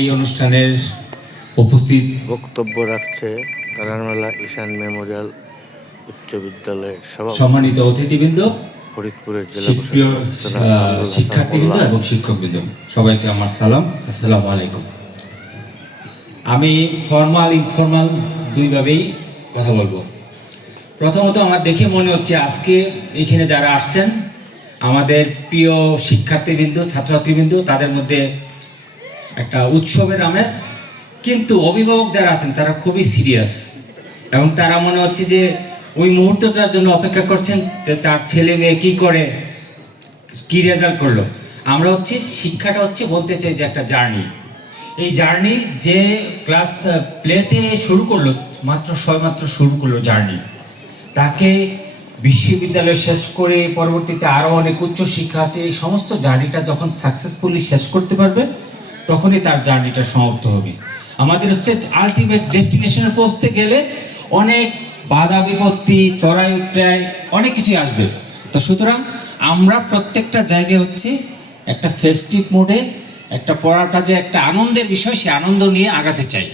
এই অনুষ্ঠানের উপস্থিত বক্তব্য রাখছে কারারমালা ঈশান মেমোরিয়াল উচ্চ বিদ্যালয়ের সম্মানিত অতিথিবৃন্দ ফরিদপুরের জেলা শিক্ষার্থীবৃন্দ এবং শিক্ষকবৃন্দ সবাইকে আমার সালাম। আসসালামু আলাইকুম। আমি ফর্মাল ইনফর্মাল দুইভাবেই কথা বলব। প্রথমত আমার দেখে মনে হচ্ছে আজকে এখানে যারা আসছেন আমাদের প্রিয় শিক্ষার্থীবৃন্দ ছাত্রছাত্রীবৃন্দ তাদের মধ্যে একটা উৎসবের আমেজ, কিন্তু অভিভাবক যারা আছেন, তারা খুবই সিরিয়াস এবং তারা মনে হচ্ছে যে ওই মুহূর্তটার জন্য অপেক্ষা করছেন যে তার ছেলে মেয়ে কি করে, কি রেজাল্ট করল। আমরা হচ্ছে, শিক্ষাটা হচ্ছে বলতে চাই যে একটা জার্নি এই জার্নি যে ক্লাস প্লেতে শুরু করল, মাত্র সবেমাত্র শুরু করল জার্নি তাকে বিশ্ববিদ্যালয় শেষ করে পরবর্তীতে আরও অনেক উচ্চ শিক্ষা আছে, এই সমস্ত জার্নিটা যখন সাকসেসফুলি শেষ করতে পারবে তখনই তার জার্নিটা সমাপ্ত হবে। আমাদের হচ্ছে আলটিমেট ডেস্টিনেশনে পৌঁছতে গেলে অনেক বাধা বিপত্তি, চড়াই উতরাই, অনেক কিছুই আসবে। তো সুতরাং আমরা প্রত্যেকটা জায়গায় হচ্ছে একটা ফেস্টিভ মোডে একটা পড়াটা যে একটা আনন্দের বিষয়, সে আনন্দ নিয়ে আগাতে চাই।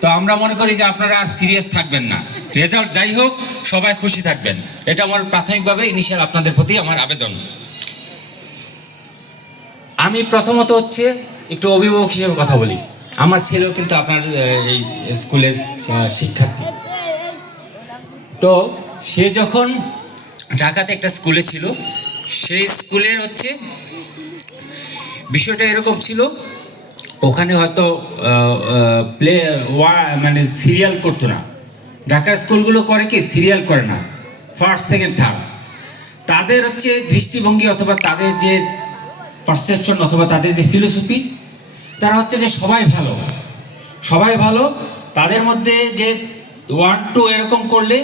তো আমরা মনে করি যে আপনারা আর সিরিয়াস থাকবেন না। রেজাল্ট যাই হোক, সবাই খুশি থাকবেন। এটা আমার প্রাথমিকভাবে ইনিশিয়াল আপনাদের প্রতি আমার আবেদন। আমি প্রথমত হচ্ছে একটু অভিভাবক হিসেবে কথা বলি। আমার ছেলেও কিন্তু আপনার এই স্কুলের শিক্ষার্থী। তো সে যখন ঢাকাতে একটা স্কুলে ছিল, সেই স্কুলের হচ্ছে বিষয়টা এরকম ছিল, ওখানে হয়তো প্লে, ওয়া মানে সিরিয়াল করতো না। ঢাকার স্কুলগুলো করে কি? সিরিয়াল করে না। First, second, third. তাদের হচ্ছে দৃষ্টিভঙ্গি অথবা তাদের যে পারসেপশন অথবা তাদের যে ফিলোসফি তারা হচ্ছে যে সবাই ভালো। সবাই ভালো, তাদের মধ্যে যে ওয়ান টু এরকম করলে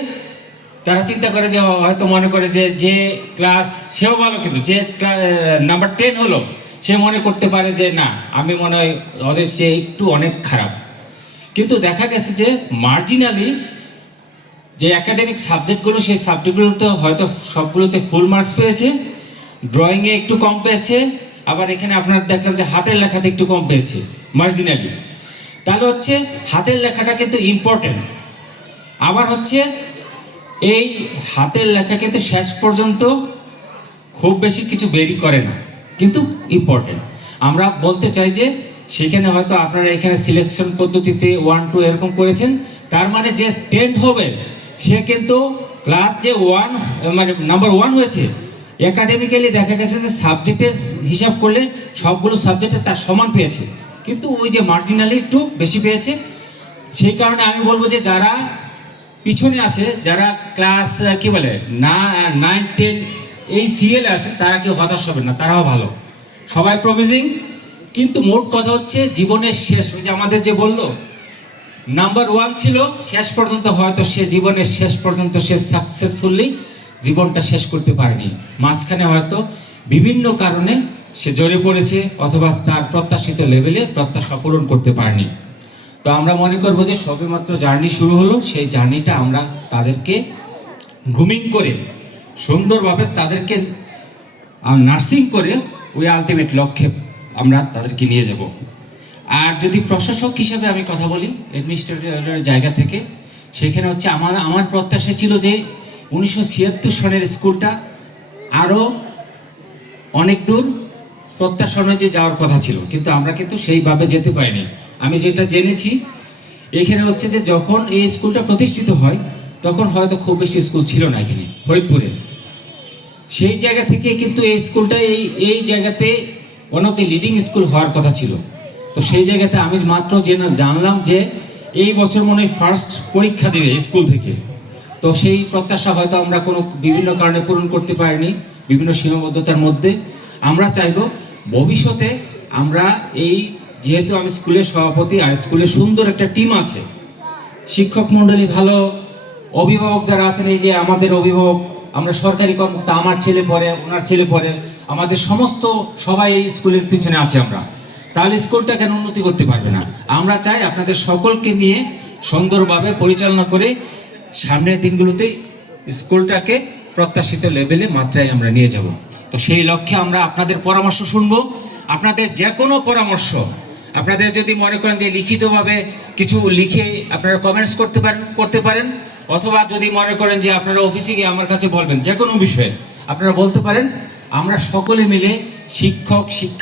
তারা চিন্তা করে যে হয়তো মনে করে যে যে ক্লাস সেও ভালো, কিন্তু যে নাম্বার টেন হলো, সে মনে করতে পারে যে, না, আমি মনে হয় ওদের চেয়ে একটু অনেক খারাপ। কিন্তু দেখা গেছে যে মার্জিনালি যে একাডেমিক সাবজেক্টগুলো সেই সাবজেক্টগুলোতে হয়তো সবগুলোতে ফুল মার্কস পেয়েছে ড্রয়িংয়ে একটু কম পেয়েছে আবার এখানে আপনার দেখলাম যে হাতের লেখাতে একটু কম পেয়েছে মার্জিনালি তাহলে হচ্ছে হাতের লেখাটা কিন্তু ইম্পর্টেন্ট আবার হচ্ছে এই হাতের লেখা কিন্তু শেষ পর্যন্ত খুব বেশি কিছু বেরি করে না, কিন্তু ইম্পর্টেন্ট আমরা বলতে চাই যে সেখানে হয়তো আপনারা এখানে সিলেকশন পদ্ধতিতে ওয়ান টু এরকম করেছেন, তার মানে যে টেন হবে, সে কিন্তু ক্লাস যে ওয়ান মানে নাম্বার ওয়ান হয়েছে একাডেমিক্যালি দেখা গেছে যে সাবজেক্টের হিসাব করলে সবগুলো সাবজেক্টে তার সমান পেয়েছে। কিন্তু ওই যে মার্জিনালি একটু বেশি পেয়েছে। সেই কারণে আমি বলব যে যারা পিছনে আছে, যারা ক্লাস কি বলে, না নাইন টেন এই সিরিয়ালে আছে, তারা কেউ হতাশ হবে না, তারাও ভালো। সবাই প্রমিজিং কিন্তু মোট কথা হচ্ছে জীবনের শেষ, ওই যে আমাদের যে বলল নাম্বার ওয়ান ছিল, শেষ পর্যন্ত হয়তো সে জীবনের শেষ পর্যন্ত সে সাকসেসফুলি জীবনটা শেষ করতে পারেনি। মাঝখানে হয়তো বিভিন্ন কারণে সে জড়ে পড়েছে অথবা তার প্রত্যাশিত লেভেলে প্রত্যাশা পূরণ করতে পারেনি। তো আমরা মনে করব যে সবেমাত্র জার্নি শুরু হলো, সেই জার্নিটা আমরা তাদেরকে গ্রুমিং করে, সুন্দরভাবে তাদেরকে নার্সিং করে ওই আলটিমেট লক্ষ্যে আমরা তাদেরকে নিয়ে যাব। আর যদি প্রশাসক হিসাবে আমি কথা বলি অ্যাডমিনিস্ট্রেটরের জায়গা থেকে, সেখানে হচ্ছে আমার আমার প্রত্যাশা ছিল যে উনিশশো ছিয়াত্তর সনের স্কুলটা আরও অনেক দূর প্রত্যাশা অনুযায়ী যাওয়ার কথা ছিল, কিন্তু আমরা কিন্তু সেইভাবে যেতে পারিনি। আমি যেটা জেনেছি, এখানে হচ্ছে যে যখন এই স্কুলটা প্রতিষ্ঠিত হয়, তখন হয়তো খুব বেশি স্কুল ছিল না এখানে, ফরিদপুরে। সেই জায়গা থেকে কিন্তু এই স্কুলটা এই এই জায়গাতে one of the leading school হওয়ার কথা ছিল। তো সেই জায়গাতে আমি মাত্র জেনে জানলাম যে এই বছর মনে হয় ফার্স্ট পরীক্ষা দেবে স্কুল থেকে। তো সেই প্রত্যাশা হয়তো আমরা কোনো বিভিন্ন কারণে পূরণ করতে পারিনি, বিভিন্ন সীমাবদ্ধতার মধ্যে। আমরা চাইব ভবিষ্যতে আমরা এই, যেহেতু আমি স্কুলের সভাপতি আর স্কুলে সুন্দর একটা টিম আছে, শিক্ষক মণ্ডলী ভালো অভিভাবক যারা আছেন, এই যে আমাদের অভিভাবক, আমরা সরকারি কর্মকর্তা, আমার ছেলে পড়ে, ওনার ছেলে পড়ে, আমাদের সমস্ত সবাই এই স্কুলের পিছনে আছে আমরা। তাহলে স্কুলটা কেন উন্নতি করতে পারবে না? আমরা চাই আপনাদের সকলকে নিয়ে সুন্দরভাবে পরিচালনা করে সামনের দিনগুলোতে স্কুলটাকে প্রত্যাশিত লেভেলে, মাত্রায় আমরা নিয়ে যাব। তো সেই লক্ষ্যে আমরা আপনাদের পরামর্শ শুনব। আপনাদের যে কোনো পরামর্শ, আপনাদের যদি মনে করেন যে লিখিতভাবে কিছু লিখে আপনারা কমেন্টস করতে পারেন করতে পারেন, অথবা যদি মনে করেন যে আপনারা অফিসে গিয়ে আমার কাছে বলবেন যে কোনো বিষয়ে, আপনারা বলতে পারেন। আমরা সকলে মিলে শিক্ষক, শিক্ষা